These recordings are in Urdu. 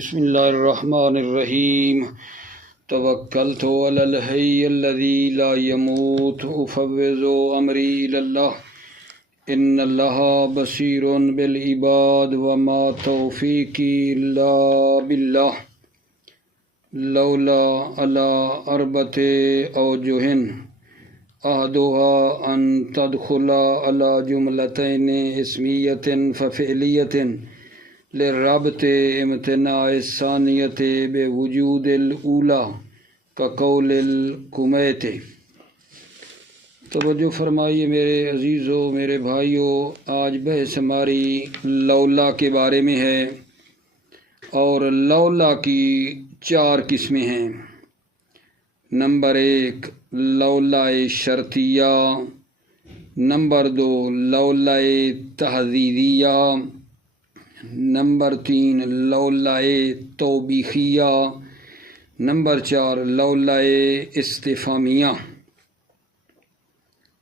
بسم اللہ الرحمن الرحیم توکلت علی الحی الذی لا يموت افوض امری الی اللہ ان اللہ بصیر بالعباد وما توفیقی الا باللہ لولا علی اربعۃ اوجہ احدها ان تدخل علی جملتین اسمیۃ ففعلیۃ لربط امتناع الثانیۃ بوجود الاولی کقول الکمیت۔ توجہ فرمائیے میرے عزیزوں، میرے بھائیوں، آج بحث ہماری لولا کے بارے میں ہے، اور لولا کی 4 قسمیں ہیں۔ نمبر 1 لولا شرطیہ، نمبر 2 لولا تحدیدیہ، نمبر 3 لولا توبیخیہ، نمبر 4 لولا استفہامیہ۔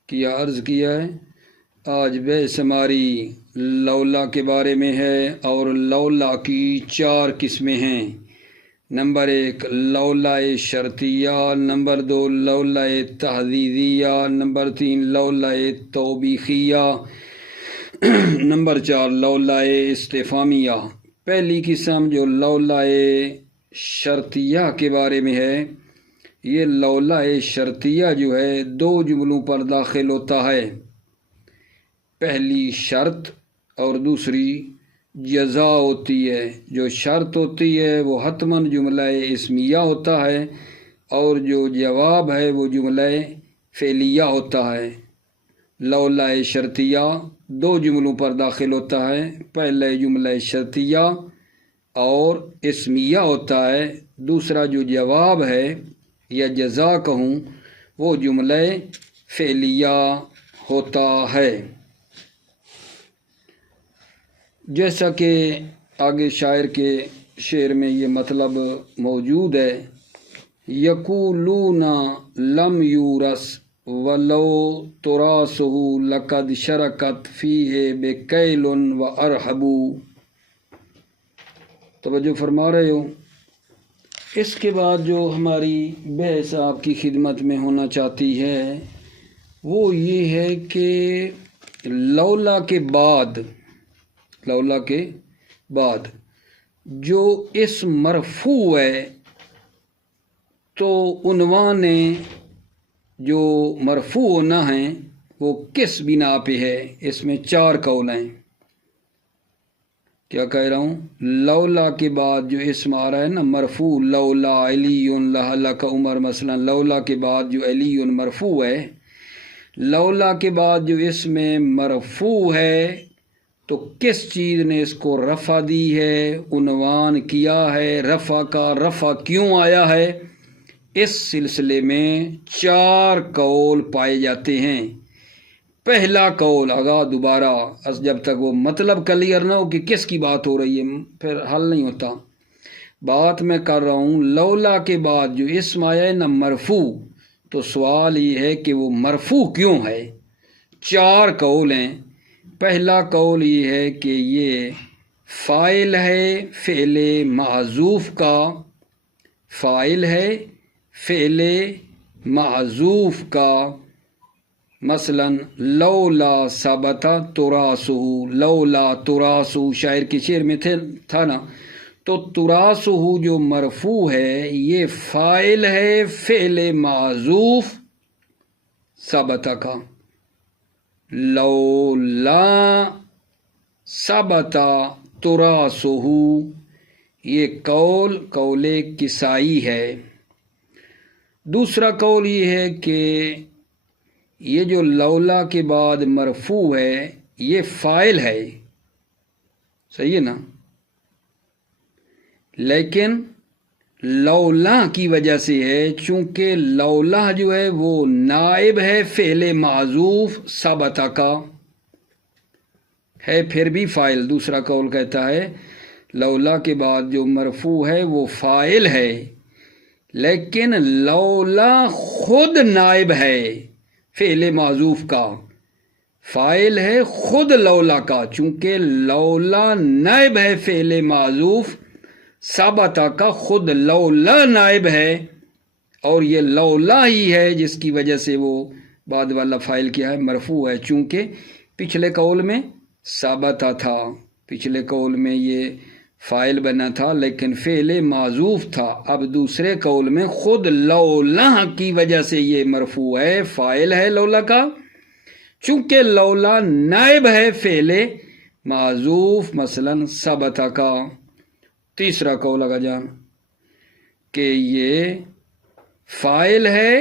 کیا عرض کیا ہے، آج بحث ہماری لولا کے بارے میں ہے، اور لولا کی 4 قسمیں ہیں۔ نمبر 1 لولا شرطیہ، نمبر 2 لولا تحدیدیہ، نمبر 3 لولا توبیخیہ، نمبر 4 لولا استفہامیہ۔ پہلی قسم جو لولا شرطیہ کے بارے میں ہے، یہ لولا شرطیہ جو ہے 2 جملوں پر داخل ہوتا ہے۔ پہلی شرط اور دوسری جزا ہوتی ہے۔ جو شرط ہوتی ہے وہ حتماً جملہ اسمیہ ہوتا ہے، اور جو جواب ہے وہ جملہ فعلیہ ہوتا ہے۔ لولا شرطیہ 2 جملوں پر داخل ہوتا ہے۔ پہلے جملہ شرطیہ اور اسمیہ ہوتا ہے، دوسرا جو جواب ہے یا جزا کہوں وہ جملہ فعلیہ ہوتا ہے۔ جیسا کہ آگے شاعر کے شعر میں یہ مطلب موجود ہے، یقولون لم یورث ولو تراثہ لقد شرکت فیہ بکیل و ارحب۔ توجہ فرما رہے ہو؟ اس کے بعد جو ہماری بحث آپ کی خدمت میں ہونا چاہتی ہے وہ یہ ہے کہ لولا کے بعد جو اسم مرفوع ہے تو عنوان جو مرفوع ہونا ہے وہ کس بنا پہ ہے؟ اس میں 4 قول ہیں۔ کیا کہہ رہا ہوں؟ لولا کے بعد جو اسم آ رہا ہے نا مرفوع، لولا علی لہلک عمر، مثلا لولا کے بعد جو علی مرفوع ہے، لولا کے بعد جو اسم مرفوع ہے تو کس چیز نے اس کو رفع دی ہے، عنوان کیا ہے، رفع کا رفع کیوں آیا ہے، اس سلسلے میں 4 قول پائے جاتے ہیں۔ پہلا قول دوبارہ جب تک وہ مطلب کلیئر نہ ہو کہ کس کی بات ہو رہی ہے پھر حل نہیں ہوتا۔ بات میں کر رہا ہوں لولا کے بعد جو اسم آیا ہے نا مرفوع، تو سوال یہ ہے کہ وہ مرفوع کیوں ہے؟ 4 قول ہیں۔ پہلا قول یہ ہے کہ یہ فاعل ہے فعل محذوف کا، فاعل ہے فعل محذوف کا۔ مثلا لولا ثبت تراثہ، لولا تراثہ شاعر کے شعر میں تھا نا، تو تراثہ جو مرفوع ہے یہ فاعل ہے فعل محذوف ثبت کا۔ لولا ثبت تراثہ یہ قول کسائی ہے۔ دوسرا قول یہ ہے کہ یہ جو لولا کے بعد مرفوع ہے یہ فاعل ہے، صحیح ہے نا، لیکن لولا کی وجہ سے ہے، چونکہ لولا جو ہے وہ نائب ہے فعل معذوف ثبت کا، ہے پھر بھی فاعل۔ دوسرا قول کہتا ہے لولا کے بعد جو مرفوع ہے وہ فاعل ہے، لیکن لولا خود نائب ہے فعل معذوف کا، فاعل ہے خود لولا کا، چونکہ لولا نائب ہے فعل معذوف ثابتہ کا خود لولا نائب ہے، اور یہ لولا ہی ہے جس کی وجہ سے وہ بعد والا فاعل کیا ہے، مرفوع ہے، چونکہ پچھلے قول میں ثابتہ تھا، پچھلے قول میں یہ فاعل بنا تھا لیکن فعل معذوف تھا، اب دوسرے قول میں خود لولا کی وجہ سے یہ مرفوع ہے، فاعل ہے لولا کا، چونکہ لولا نائب ہے فعل معذوف مثلا ثبتہ کا۔ تیسرا قول لگا جان کہ یہ فاعل ہے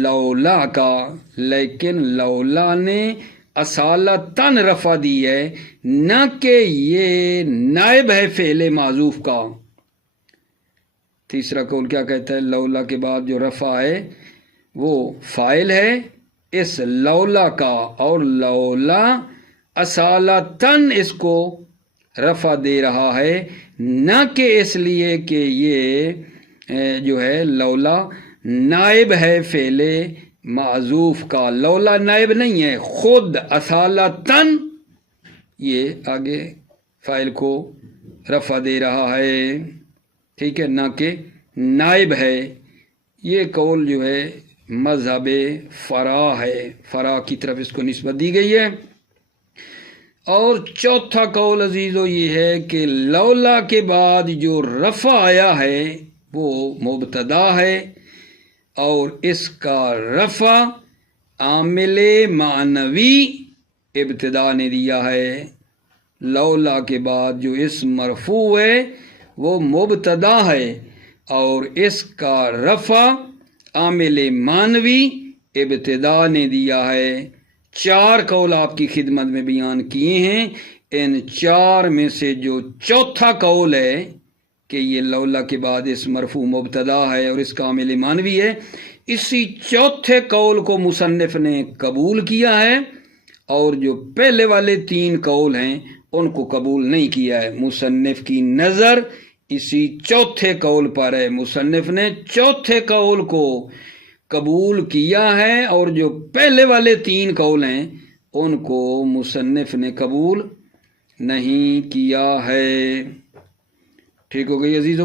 لولا کا، لیکن لولا نے اصالتاً رفع دی ہے، نہ کہ یہ نائب ہے فعل معذوف کا۔ تیسرا قول کیا کہتا ہے؟ لولا کے بعد جو رفع ہے وہ فاعل ہے اس لولا کا، اور لولا اصالتاً اس کو رفع دے رہا ہے، نہ کہ اس لیے کہ یہ جو ہے لولا نائب ہے فعل معذوف کا۔ لولا نائب نہیں ہے، خود اصالتاً یہ آگے فاعل کو رفع دے رہا ہے، ٹھیک ہے، نہ کہ نائب ہے۔ یہ قول جو ہے مذہب فرا ہے، فرا کی طرف اس کو نسبت دی گئی ہے۔ اور چوتھا قول عزیزو یہ ہے کہ لولا کے بعد جو رفع آیا ہے وہ مبتدا ہے، اور اس کا رفع عامل معنوی ابتدا نے دیا ہے۔ لولا کے بعد جو اسم مرفوع ہے وہ مبتدا ہے، اور اس کا رفع عامل معنوی ابتدا نے دیا ہے۔ چار قول آپ کی خدمت میں بیان کیے ہیں، ان چار میں سے جو چوتھا قول ہے کہ یہ لولا کے بعد اس مرفوع مبتدا ہے اور اس کا عامل معنوی ہے، اسی چوتھے قول کو مصنف نے قبول کیا ہے، اور جو پہلے والے تین قول ہیں ان کو قبول نہیں کیا ہے۔ مصنف کی نظر اسی چوتھے قول پر ہے، مصنف نے چوتھے قول کو قبول کیا ہے، اور جو پہلے والے تین قول ہیں ان کو مصنف نے قبول نہیں کیا ہے۔ ٹھیک ہو گئی عزیزو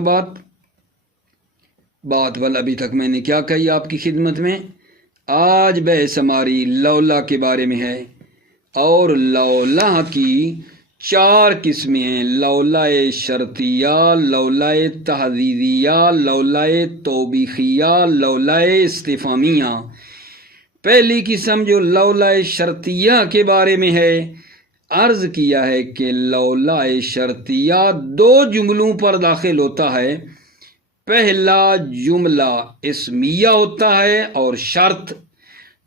بات والا ابھی تک میں نے کیا کہی آپ کی خدمت میں؟ آج بحث ہماری لولا کے بارے میں ہے، اور لولا کی چار قسمیں ہیں: لولا شرطیہ، لولا تحدیدیہ، لولا توبیخیہ، لولا استفہامیہ۔ پہلی قسم جو لولا شرطیہ کے بارے میں ہے، عرض کیا ہے کہ لولا شرطیہ دو جملوں پر داخل ہوتا ہے۔ پہلا جملہ اسمیہ ہوتا ہے اور شرط،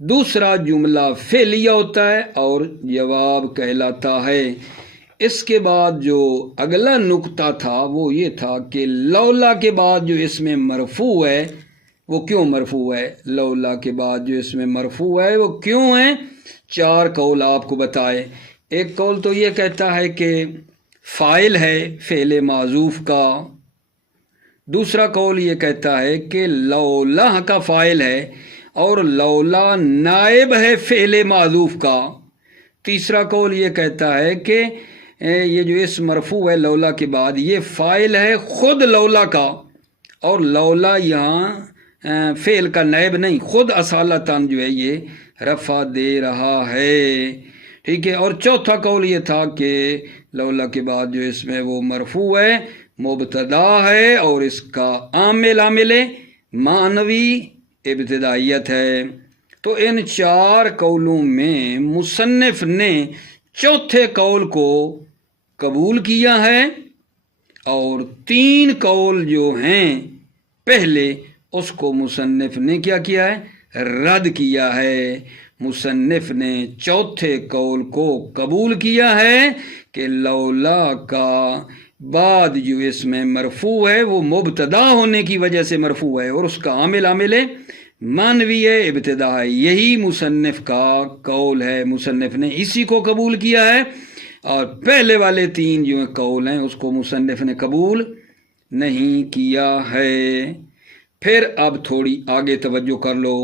دوسرا جملہ فعلیہ ہوتا ہے اور جواب کہلاتا ہے۔ اس کے بعد جو اگلا نقطہ تھا وہ یہ تھا کہ لولا کے بعد جو اس میں مرفوع ہے وہ کیوں مرفوع ہے، لولا کے بعد جو اس میں مرفوع ہے وہ کیوں ہے؟ چار قول آپ کو بتائے۔ ایک قول تو یہ کہتا ہے کہ فاعل ہے فعل معذوف کا، دوسرا قول یہ کہتا ہے کہ لولا کا فاعل ہے اور لولا نائب ہے فعل معذوف کا، تیسرا قول یہ کہتا ہے کہ یہ جو اسم مرفوع ہے لولا کے بعد یہ فاعل ہے خود لولا کا، اور لولا یہاں فعل کا نائب نہیں، خود اصالتاً جو ہے یہ رفع دے رہا ہے، ٹھیک ہے۔ اور چوتھا قول یہ تھا کہ لولا کے بعد جو اس میں وہ مرفوع ہے مبتدا ہے، اور اس کا عامل معنوی ابتدائیت ہے۔ تو ان چار قولوں میں مصنف نے چوتھے قول کو قبول کیا ہے، اور تین قول جو ہیں پہلے اس کو مصنف نے کیا کیا ہے؟ رد کیا ہے۔ مصنف نے چوتھے قول کو قبول کیا ہے کہ لولا کا بعد جو اس میں مرفوع ہے وہ مبتدا ہونے کی وجہ سے مرفوع ہے، اور اس کا عامل معنوی ابتدا ہے۔ یہی مصنف کا قول ہے، مصنف نے اسی کو قبول کیا ہے، اور پہلے والے تین جو قول ہیں اس کو مصنف نے قبول نہیں کیا ہے۔ پھر اب تھوڑی آگے توجہ کر لو،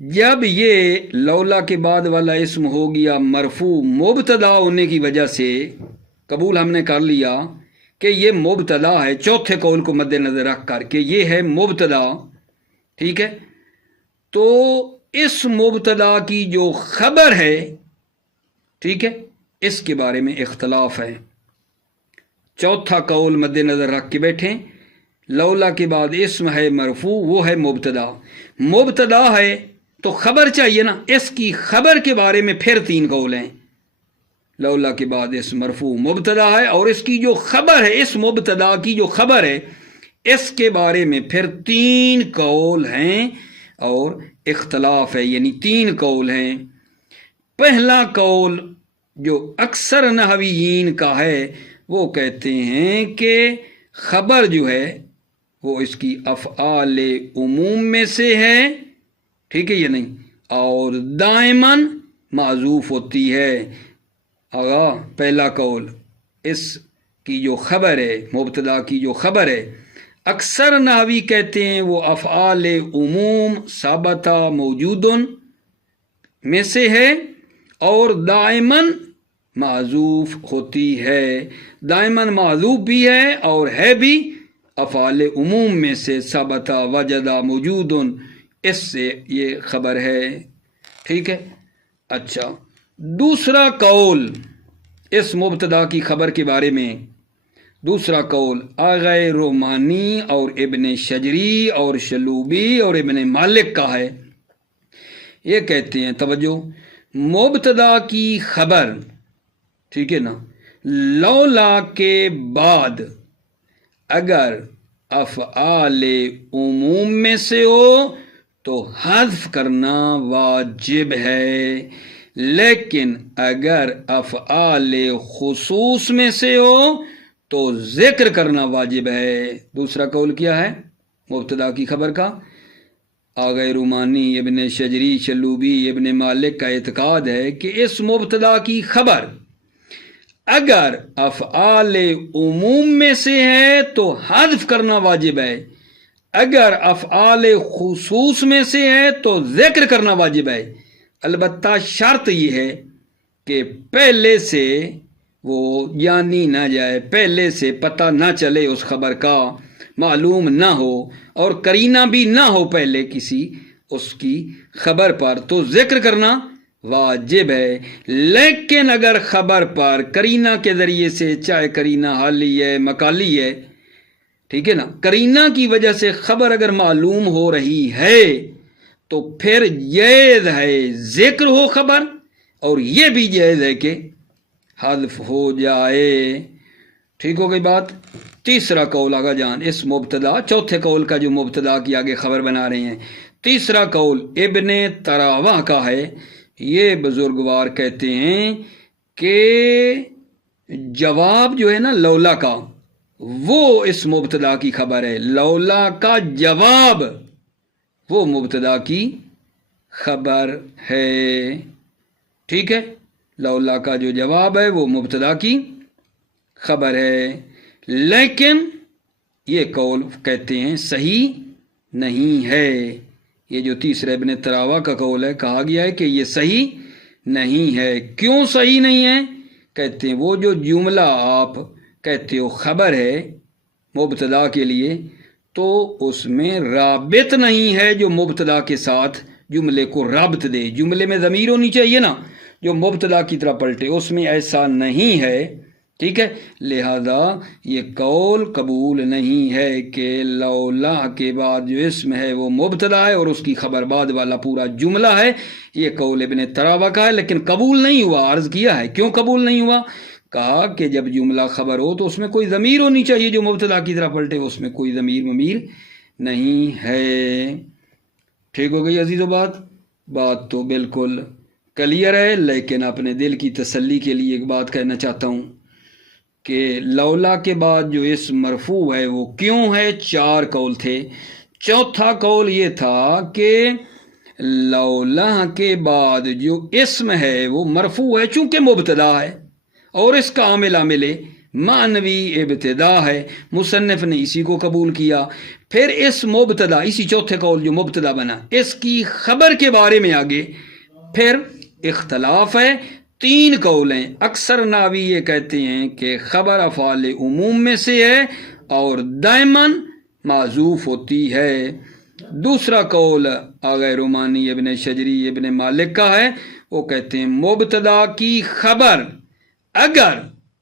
جب یہ لولا کے بعد والا اسم ہو گیا مرفوع مبتدا ہونے کی وجہ سے، قبول ہم نے کر لیا کہ یہ مبتدا ہے، چوتھے قول کو مد نظر رکھ کر کہ یہ ہے مبتدا، ٹھیک ہے، تو اس مبتدا کی جو خبر ہے، ٹھیک ہے، اس کے بارے میں اختلاف ہے۔ چوتھا قول مد نظر رکھ کے بیٹھیں، لولا کے بعد اسم ہے مرفوع، وہ ہے مبتدا، مبتدا ہے تو خبر چاہیے نا، اس کی خبر کے بارے میں پھر تین قول ہیں، لولا کے بعد اسم مرفوع مبتدا ہے اور اس کی جو خبر ہے، اس مبتدا کی جو خبر ہے اس کے بارے میں پھر تین قول ہیں اور اختلاف ہے، یعنی تین قول ہیں۔ پہلا قول جو اکثر نحویین کا ہے وہ کہتے ہیں کہ خبر جو ہے وہ اس کی افعال عموم میں سے ہے، ٹھیک ہے یا نہیں، اور دائماً معذوف ہوتی ہے۔ آگا پہلا قول، اس کی جو خبر ہے، مبتدا کی جو خبر ہے، اکثر نحوی کہتے ہیں وہ افعال عموم ثابتہ موجود میں سے ہے اور دائماً معذوف ہوتی ہے، دائماً معذوف بھی ہے اور ہے بھی افعال عموم میں سے، ثابتہ وجدہ موجود، اس سے یہ خبر ہے، ٹھیک ہے۔ اچھا، دوسرا قول اس مبتدا کی خبر کے بارے میں، دوسرا قول آغا رومانی اور ابن شجری اور شلوبی اور ابن مالک کا ہے۔ یہ کہتے ہیں، توجہ، مبتدا کی خبر، ٹھیک ہے نا، لولا کے بعد اگر افعال عموم میں سے ہو تو حذف کرنا واجب ہے، لیکن اگر افعال خصوص میں سے ہو تو ذکر کرنا واجب ہے۔ دوسرا قول کیا ہے مبتدا کی خبر کا؟ آغا رومانی، ابن شجری، شلوبی، ابن مالک کا اعتقاد ہے کہ اس مبتدا کی خبر اگر افعال عموم میں سے ہے تو حذف کرنا واجب ہے، اگر افعال خصوص میں سے ہے تو ذکر کرنا واجب ہے، البتہ شرط یہ ہے کہ پہلے سے وہ جانی نہ جائے، پہلے سے پتہ نہ چلے، اس خبر کا معلوم نہ ہو اور قرینہ بھی نہ ہو پہلے کسی اس کی خبر پر، تو ذکر کرنا واجب ہے۔ لیکن اگر خبر پر قرینہ کے ذریعے سے، چاہے قرینہ حالی ہے مقالی ہے، ٹھیک ہے نا، قرینہ کی وجہ سے خبر اگر معلوم ہو رہی ہے تو پھر جائز ہے ذکر ہو خبر، اور یہ بھی جائز ہے کہ حذف ہو جائے، ٹھیک ہو گئی بات۔ تیسرا قول آگا جان، اس مبتدا، چوتھے قول کا جو مبتدا کی آگے خبر بنا رہے ہیں، تیسرا قول ابن تراوہ کا ہے۔ یہ بزرگوار کہتے ہیں کہ جواب جو ہے نا لولا کا، وہ اس مبتدا کی خبر ہے، لولا کا جواب وہ مبتدا کی خبر ہے، ٹھیک ہے، لولا کا جو جواب ہے وہ مبتدا کی خبر ہے۔ لیکن یہ قول کہتے ہیں صحیح نہیں ہے، یہ جو تیسرا ابن تراوہ کا قول ہے، کہا گیا ہے کہ یہ صحیح نہیں ہے۔ کیوں صحیح نہیں ہے؟ کہتے ہیں وہ جو جملہ آپ کہتے ہو خبر ہے مبتدا کے لیے، تو اس میں رابط نہیں ہے جو مبتدا کے ساتھ جملے کو رابط دے، جملے میں ضمیر ہونی چاہیے نا جو مبتدا کی طرح پلٹے، اس میں ایسا نہیں ہے، ٹھیک ہے، لہذا یہ قول قبول نہیں ہے کہ لولا کے بعد جو اسم ہے وہ مبتدا ہے اور اس کی خبر بعد والا پورا جملہ ہے۔ یہ قول ابن تراوہ کا ہے، لیکن قبول نہیں ہوا۔ عرض کیا ہے کیوں قبول نہیں ہوا، کہا کہ جب جملہ خبر ہو تو اس میں کوئی ضمیر ہونی چاہیے جو مبتدا کی طرح پلٹے، اس میں کوئی ضمیر ممیر نہیں ہے، ٹھیک ہو گئی عزیزو بات تو بالکل کلیئر ہے۔ لیکن اپنے دل کی تسلی کے لیے ایک بات کہنا چاہتا ہوں کہ لولا کے بعد جو اسم مرفوع ہے وہ کیوں ہے، چار قول تھے۔ چوتھا قول یہ تھا کہ لولا کے بعد جو اسم ہے وہ مرفوع ہے چونکہ مبتدا ہے اور اس کا عامل معنوی ابتدا ہے، مصنف نے اسی کو قبول کیا۔ پھر اس مبتدا، اسی چوتھے قول جو مبتدا بنا، اس کی خبر کے بارے میں آگے پھر اختلاف ہے۔ 3 قول ہیں. اکثر ناوی یہ کہتے ہیں کہ خبر افعال عموم میں سے ہے اور دائماً معذوف ہوتی ہے. دوسرا قول آغا رومانی ابن شجری ابن مالک کا ہے. وہ کہتے ہیں مبتدا کی خبر اگر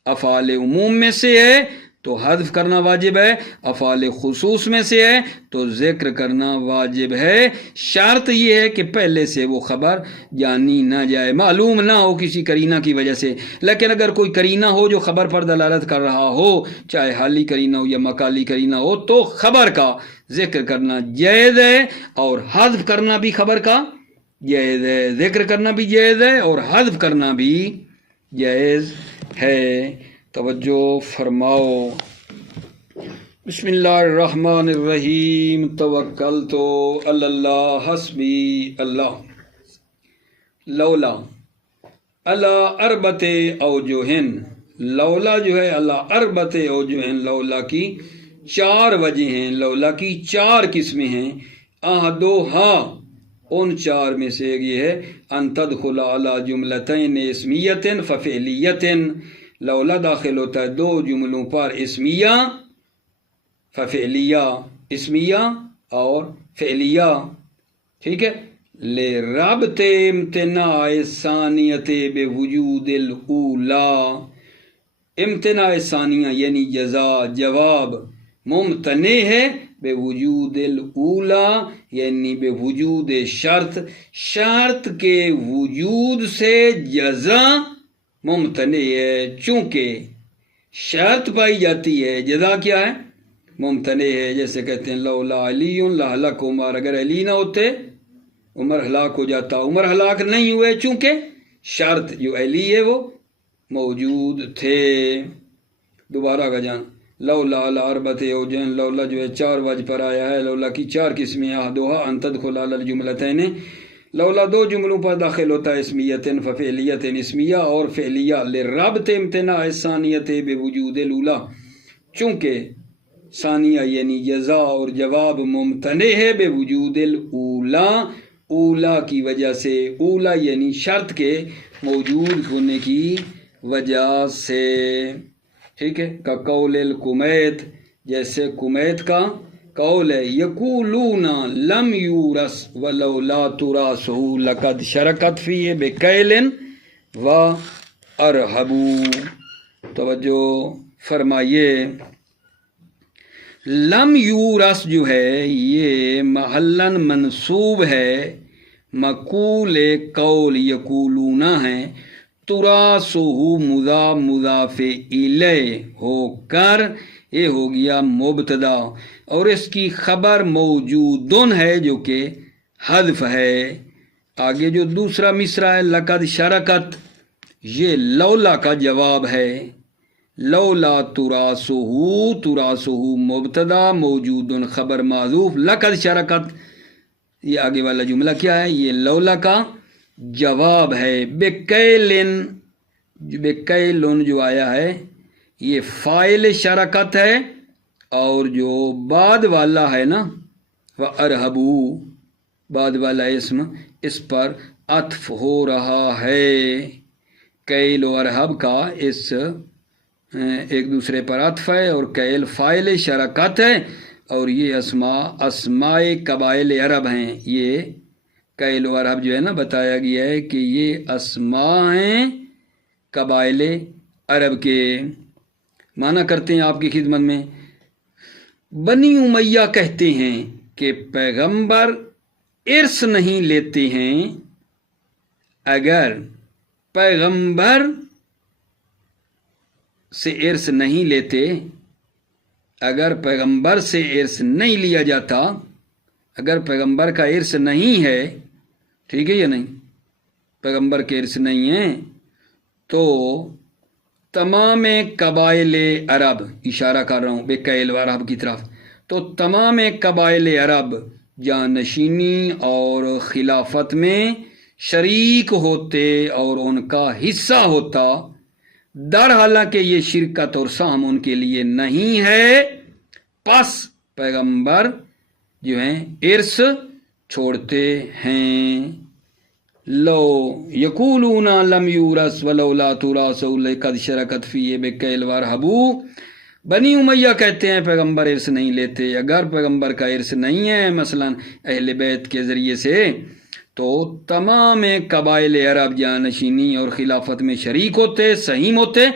افعال عموم میں سے ہے تو حذف کرنا واجب ہے، افعال خصوص میں سے ہے تو ذکر کرنا واجب ہے. شرط یہ ہے کہ پہلے سے وہ خبر جانی نہ جائے، معلوم نہ ہو کسی قرینہ کی وجہ سے. لیکن اگر کوئی قرینہ ہو جو خبر پر دلالت کر رہا ہو، چاہے حالی قرینہ ہو یا مقالی قرینہ ہو، تو خبر کا ذکر کرنا جائز ہے اور حذف کرنا بھی خبر کا جائز ہے. ذکر کرنا بھی جائز ہے اور حذف کرنا بھی جائز ہے. توجہ فرماؤ. بسم اللہ الرحمن الرحیم. توکلت علی اللہ حسبی اللہ. لولا علی اربت اوجہن. لولا جو ہے علی اربت اوجہن، لولا کی 4 وجہ ہیں، لولا کی 4 قسمیں ہیں. احدھا ان 4 میں سے ایک یہ ہے ان تدخل علی جملتین اسمیت ففعلیت. لولا داخل ہوتا ہے 2 جملوں پر، اسمیہ ففعلیہ، اسمیہ اور فعلیہ. ٹھیک ہے. لربط امتناع ثانیت بوجود الاولا. امتناع ثانیہ یعنی جواب ممتنع ہے بوجود الاولا یعنی بوجود شرط. شرط کے وجود سے جزا ممتنع ہے. چونکہ شرط پائی جاتی ہے جزا کیا ہے؟ ممتنع ہے. جیسے کہتے ہیں لولا علی لہلک عمر. اگر علی نہ ہوتے عمر ہلاک ہو جاتا. عمر ہلاک نہیں ہوئے چونکہ شرط جو علی ہے وہ موجود تھے. دوبارہ کا جان لولا علی اربت اوجہن. لولا جو ہے 4 وجہ پر آیا ہے. لولا کی 4 قسمیں. احدھا ان تدخل علی الجملتین. لولا 2 جملوں پر داخل ہوتا ہے، اسمیت ففعلیت، اسمیہ اور فعلیہ. لربط امتناع ثانیت بوجود الاولا. چونکہ ثانیہ یعنی جزا اور جواب ممتنع ہے بوجود الاولا، اولا کی وجہ سے. اولا یعنی شرط کے موجود ہونے کی وجہ سے. ٹھیک ہے. کا قول الکمیت، جیسے کمیت کا قول ہے یقولون لم یورث ولولا تراثہ لقد شرکت فیہ بکیل و ارہبو. توجہ فرمائیے. لم یورث جو ہے یہ محلاً منصوب ہے، مقول قول یقولون ہے. تراثہ مضاف الیہ ہو کر یہ ہو گیا مبتدا اور اس کی خبر موجودن ہے جو کہ حذف ہے. آگے جو دوسرا مصرع ہے لقد شرکت، یہ لولا کا جواب ہے. لولا تراثہ مبتدا موجودن خبر معذوف. لقد شرکت یہ آگے والا جملہ کیا ہے؟ یہ لولا کا جواب ہے. بکیلن جو آیا ہے یہ فاعل شرکت ہے اور جو بعد والا ہے نا وہ ارہبو، بعد والا اسم اس پر عطف ہو رہا ہے. کیل و ارہب کا اس ایک دوسرے پر عطف ہے اور کیل فاعل شرکت ہے اور یہ اسماء قبائل عرب ہیں. یہ کیل و ارہب جو ہے نا بتایا گیا ہے کہ یہ اسماء ہیں قبائل عرب کے. معنی کرتے ہیں آپ کی خدمت میں. بنی امیہ کہتے ہیں کہ پیغمبر ارث نہیں لیتے ہیں. اگر پیغمبر سے ارث نہیں لیتے، اگر پیغمبر سے ارث نہیں لیا جاتا، اگر پیغمبر کا ارث نہیں ہے، ٹھیک ہے یا نہیں، پیغمبر کے ارث نہیں ہے، تو تمام قبائل عرب، اشارہ کر رہا ہوں بکیل و عرب کی طرف، تو تمام قبائل عرب جانشینی اور خلافت میں شریک ہوتے اور ان کا حصہ ہوتا. در حالانکہ یہ شرکت اور سہم ان کے لیے نہیں ہے، پس پیغمبر جو ہیں ارث چھوڑتے ہیں. لو یقولون لم یورث ولولا تراث لقد شرکت فیہ بکیل وارہبو، بنی امیہ کہتے ہیں پیغمبر ارث نہیں لیتے، اگر پیغمبر کا ارث نہیں ہے مثلا اہل بیت کے ذریعے سے تو تمام قبائل عرب جانشینی اور خلافت میں شریک ہوتے، سہیم ہوتے،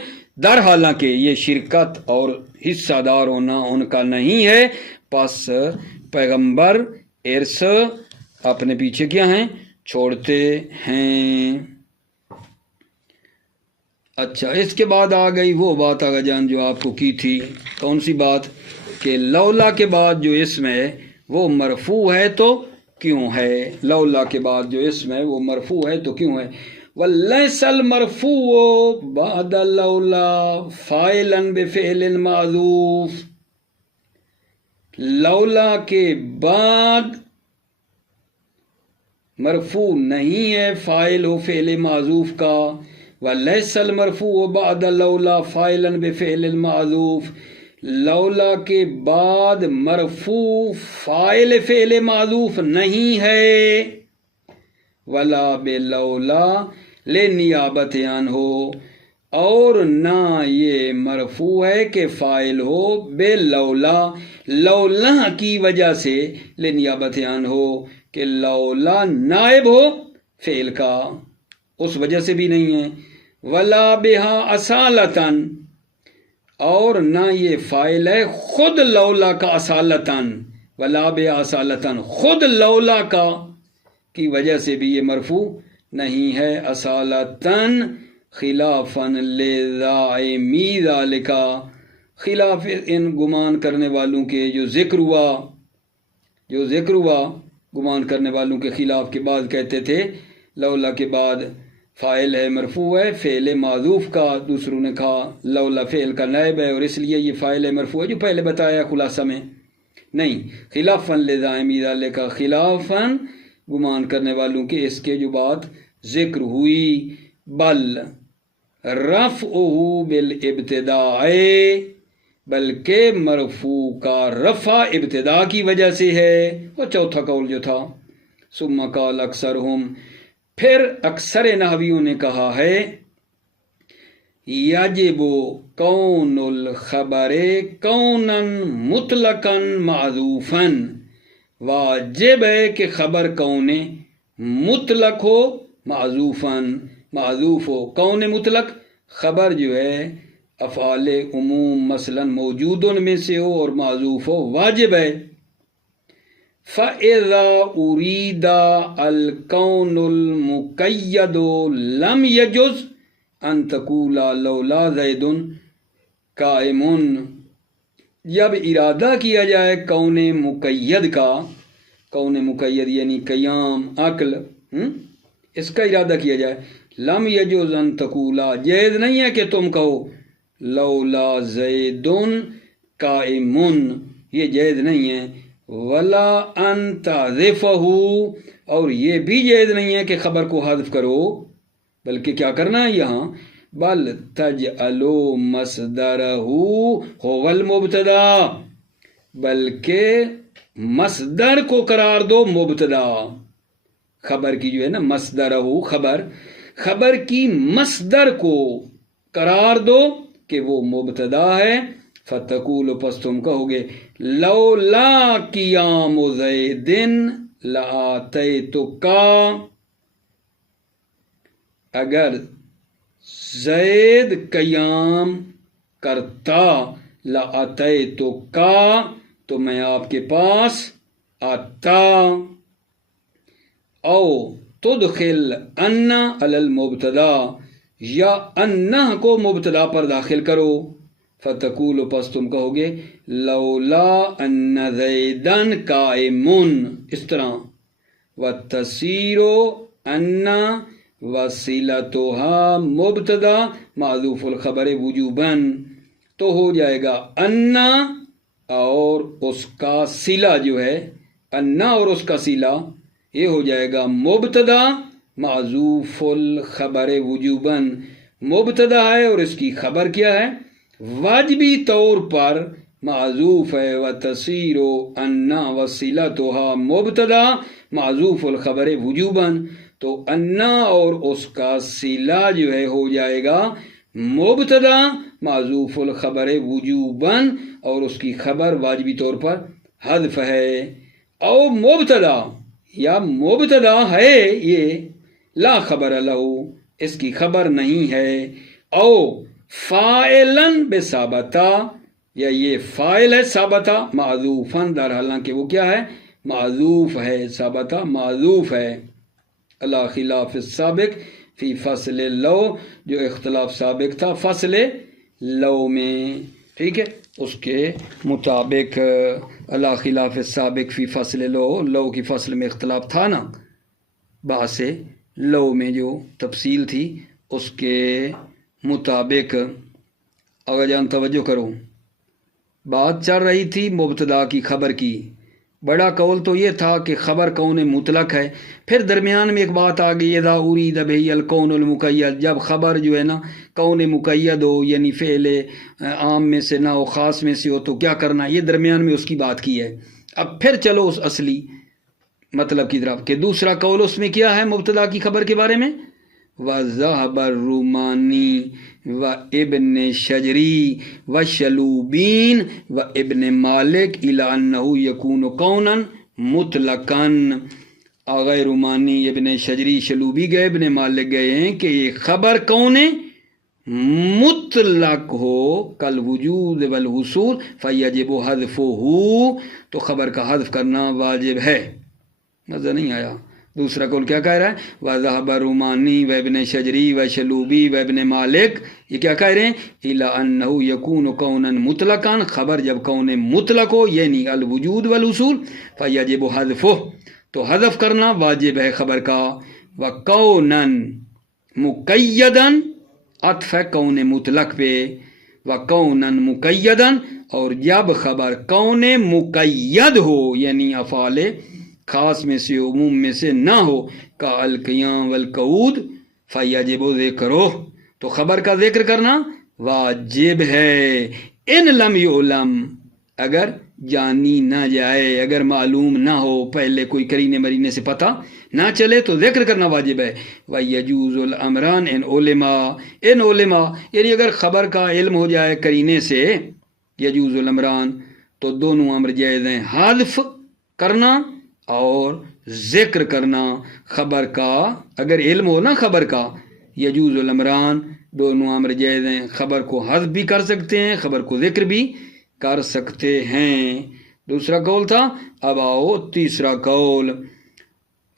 در حالانکہ یہ شرکت اور حصہ دار ہونا ان کا نہیں ہے، پس پیغمبر ارث اپنے پیچھے کیا ہیں چھوڑتے ہیں۔ اچھا، اس کے بعد آ گئی وہ بات آگا جان جو آپ کو کی تھی، کون سی بات؟ کہ لولا کے بعد جو اسم ہے وہ مرفوع ہے تو کیوں ہے؟ لولا کے بعد جو اسم ہے وہ مرفوع ہے تو کیوں ہے؟ وَلَيْسَ الْمَرْفُوعُ بَعْدَ لَوْلَا فَاعِلًا بِفِعْلٍ مَعْذُوفٍ، لولا کے بعد مرفوع نہیں ہے فاعل ہو فعل معذوف کا، وَلَيْسَ الْمَرْفُوعُ بَعْدَ لَوْلَا فَاعِلًا بِفِعْلٍ مَعْذُوفٍ، لولا کے بعد مرفوع فاعل فعل معذوف نہیں ہے، ولا بلولا لنیابت عنہ، اور نہ یہ مرفوع ہے کہ فاعل ہو بلولا، لولا کی وجہ سے، لنیابت عنہ کہ لولا نائب ہو فعل کا، اس وجہ سے بھی نہیں ہے، ولا بہا اصالتاً، اور نہ یہ فاعل ہے خود لولا کا اصالتاً، ولا بہا اصالتاً، خود لولا کا کی وجہ سے بھی یہ مرفوع نہیں ہے، اصالتاً خلافاً لزاعمی ذالک، خلاف ان گمان کرنے والوں کے جو ذکر ہوا گمان کرنے والوں کے خلاف کے بعد کہتے تھے لولا کے بعد فاعل ہے مرفوع ہے فعل معذوف کا، دوسروں نے کہا لولا فعل کا نائب ہے اور اس لیے یہ فاعل ہے مرفوع ہے، جو پہلے بتایا خلاصہ میں نہیں، خلافاً لزاعمی ذالک، خلافاً گمان کرنے والوں کے اس کے جو بات ذکر ہوئی، بل رفعہ بالابتداء، بلکہ مرفوع کا رفع ابتدا کی وجہ سے ہے، وہ چوتھا قول جو تھا، ثم قال اکثرہم، پھر اکثر نحویوں نے کہا ہے، یجب کون الخبر کونا مطلقا معذوفا، واجب ہے کہ خبر کون مطلق ہو معذوفا، معذوف ہو، کون مطلق خبر جو ہے افعال عموم مثلا موجودن میں سے ہو اور معذوف ہو، واجب ہے۔ فَإِذَا أُرِيدَ الْكَوْنُ الْمُقَيَّدُ لَمْ يَجُزْ أَن تَقُولَ لَوْلَا زَيْدٌ قَائِمٌ، جب ارادہ کیا جائے کون مقید کا، کون مقید یعنی قیام عقل، اس کا ارادہ کیا جائے، لم یجوز ان تقولا، جائز نہیں ہے کہ تم کہو لولا زید قائم، یہ جائز نہیں ہے، ولا ان تحذفہ، اور یہ بھی جائز نہیں ہے کہ خبر کو حذف کرو، بلکہ کیا کرنا ہے یہاں، بل تجعلو مصدرہ هو المبتدا، بلکہ مصدر کو قرار دو مبتدا، خبر کی جو ہے نا مصدرہ خبر کی مصدر کو قرار دو کہ وہ مبتدا ہے، فتقول، پس تم کہو گے لولا قیام زید لآتیتک، اگر زید قیام کرتا لآتیتک، تو میں آپ کے پاس آتا، او تدخل ان علی المبتدا، یا انہ کو مبتدا پر داخل کرو، فتقول، پس تم کہو گے لولا ان زیدن قائم، اس طرح، وتصیر ان وصیلتها مبتدا معذوف الخبر وجوبا، تو ہو جائے گا انا اور اس کا صلہ جو ہے، انا اور اس کا صلہ یہ ہو جائے گا مبتدا معذوف الخبر وجوبا، مبتدا ہے اور اس کی خبر کیا ہے واجبی طور پر معذوف ہے، وتصیر انا وصیلتها مبتدا معذوف الخبر وجوبا، تو انا اور اس کا صلہ جو ہے ہو جائے گا مبتدا معذوف الخبر وجوباً، اور اس کی خبر واجبی طور پر حذف ہے. او مبتدا یا مبتدا ہے یہ لا خبر لہو، اس کی خبر نہیں ہے. او فاعلاً بثابتا، یا یہ فاعل ہے ثابتا معذوفاً، در حالانکہ وہ کیا ہے معذوف ہے، ثابتا معذوف ہے. اللہ خلاف السابق فی فصل لو، جو اختلاف سابق تھا فصل لو میں، ٹھیک ہے، اس کے مطابق اللہ خلاف السابق فی فصل لو، لو کی فصل میں اختلاف تھا نا، باعث لو میں جو تفصیل تھی اس کے مطابق. اگر جان توجہ کرو، بات چل رہی تھی مبتدا کی خبر کی. بڑا قول تو یہ تھا کہ خبر کون مطلق ہے، پھر درمیان میں ایک بات آ گئی اذا ارید بہ الکون المقید، جب خبر جو ہے نا کون مقید ہو، یعنی فعل عام میں سے نہ ہو خاص میں سے ہو تو کیا کرنا، یہ درمیان میں اس کی بات کی ہے. اب پھر چلو اس اصلی مطلب کی طرف کہ دوسرا قول اس میں کیا ہے مبتدا کی خبر کے بارے میں، وَذَهَبَ الرُّمَانِي وَابْنِ شَجْرِي وَشَلُوبِين وَابْنِ مالک إِلَىٰ أَنَّهُ يَكُونُ قَوْنًا مُطْلَقًا. آغا رومانی ابن شجری شلوبی گئے، ابن مالک گئے ہیں کہ یہ خبر کون مطلق ہو کالوجود والحصول فیجب حذفہ، تو خبر کا حذف کرنا واجب ہے. مزہ نہیں آیا؟ دوسرا قول کیا کہہ رہا ہے، وَذَهَبَ الرُّمَانِي وَابْنِ شَجْرِي وَشَلُوبِي وَابْنِ مالک، یہ کیا کہہ رہے ہیں إِلَىٰ أَنَّهُ يَكُونُ قَوْنًا مُطْلَقًا، خبر جب کون مطلق ہو یعنی الوجود والحصول فَيَجِبُ حَذْفُهُ، تو حذف کرنا واجب ہے خبر کا. وَقَوْنًا مُقَيَّدًا، عطف ہے کون مطلق پہ، وَقَوْنًا مُقَيَّدًا، اور جب خبر کون مقید ہو یعنی افعال خاص میں سے عموم میں سے نہ ہو، کا القیام والقعود فیجب ذکرہ، تو خبر کا ذکر کرنا واجب ہے. ان لم یعلم، اگر جانی نہ جائے، اگر معلوم نہ ہو، پہلے کوئی قرینے مرینے سے پتہ نہ چلے تو ذکر کرنا واجب ہے. وَيَجُوزُ الْأَمْرَانِ إِنْ عُلِمَا، یعنی اگر خبر کا علم ہو جائے قرینے سے، یجوز الامران، تو دونوں امر جائز ہیں، حذف کرنا اور ذکر کرنا. خبر کا اگر علم ہو نا خبر کا، یجوز الامران، دونوں امر جائز ہیں، خبر کو حذف بھی کر سکتے ہیں، خبر کو ذکر بھی کر سکتے ہیں. دوسرا قول تھا. اب آؤ تیسرا قول،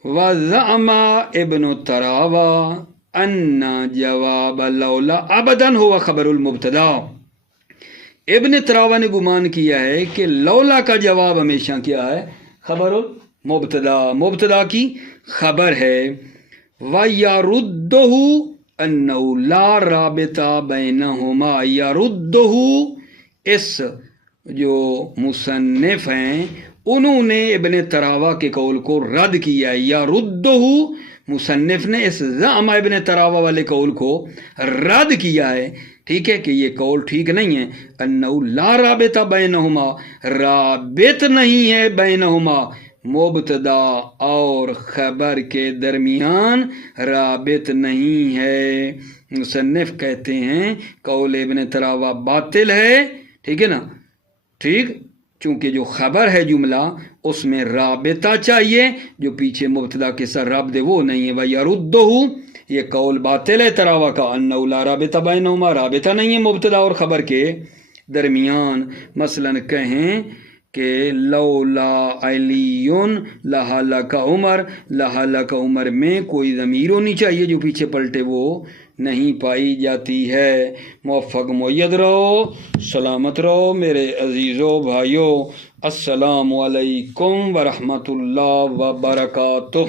وَزَعَمَ ابن تراوہ ان جواب لولا ابدا ہوا خبر المبتدا. ابن تراوہ نے گمان کیا ہے کہ لولا کا جواب ہمیشہ کیا ہے خبر المبتدا، مبتدا کی خبر ہے. وَيَرُدُّهُ أَنَّهُ لَا رَابِطَ بَيْنَهُمَا، يَرُدُّهُ، اس جو مصنف ہیں انہوں نے ابن تراوہ کے قول کو رد کیا ہے. یَرُدُّهُ، مصنف نے اس زعم ابن تراوہ والے قول کو رد کیا ہے، ٹھیک ہے، کہ یہ قول ٹھیک نہیں ہے. أَنَّهُ لَا رَابِطَ بَيْنَهُمَا، رابط نہیں ہے بینہما، مبتدا اور خبر کے درمیان رابط نہیں ہے. مصنف کہتے ہیں قول ابن تراوہ باطل ہے، ٹھیک ہے نا، ٹھیک، چونکہ جو خبر ہے جملہ اس میں رابطہ چاہیے، جو پیچھے مبتدا کے ساتھ رابط وہ نہیں ہے. وَيَرُدُّهُ، یہ قول باطل ہے تراوہ کا، أَنَّهُ لَا رَابِطَ بَيْنَهُمَا، رابطہ نہیں ہے مبتدا اور خبر کے درمیان. مثلا کہیں کہ لولا علی لہلک عمر، لہلک عمر میں کوئی ضمیر ہونی چاہیے جو پیچھے پلٹے، وہ نہیں پائی جاتی ہے. موفق معید رہو، سلامت رہو میرے عزیزو بھائیو. السلام علیکم ورحمۃ اللہ وبرکاتہ.